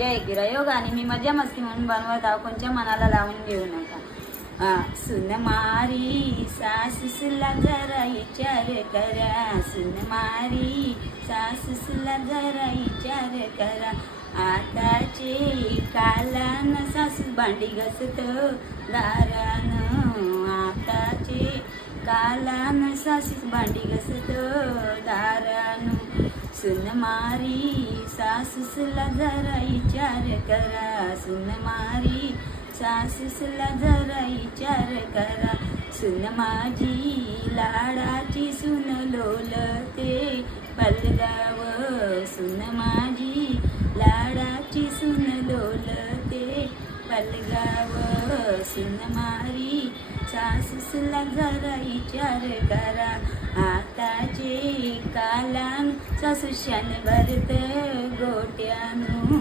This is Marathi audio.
जय गिरायोग आणि मी मजा मस्ती म्हणून बनवत आहो, कोणच्या मनाला लावून घेऊ नका. सुन मारी सासूला जरा विचार करा, सुन मारी सासूला जरा विचार करा. आताचे कालान सासू भांडी घसत दारान, आताचे कालान सासू भांडी घसत दारान. सुन मारी सासूला जरा विचार करा, सुन मारी सासूला जरा विचार करा. सुन माझी लाडाची सुन लोलते पलगाव, सुन माझी लाडाची सुन लोलते पलगाव. सुन मारी सासूला जरा विचार करा. आताचे कालान सासू शान भरत गोट्यानु,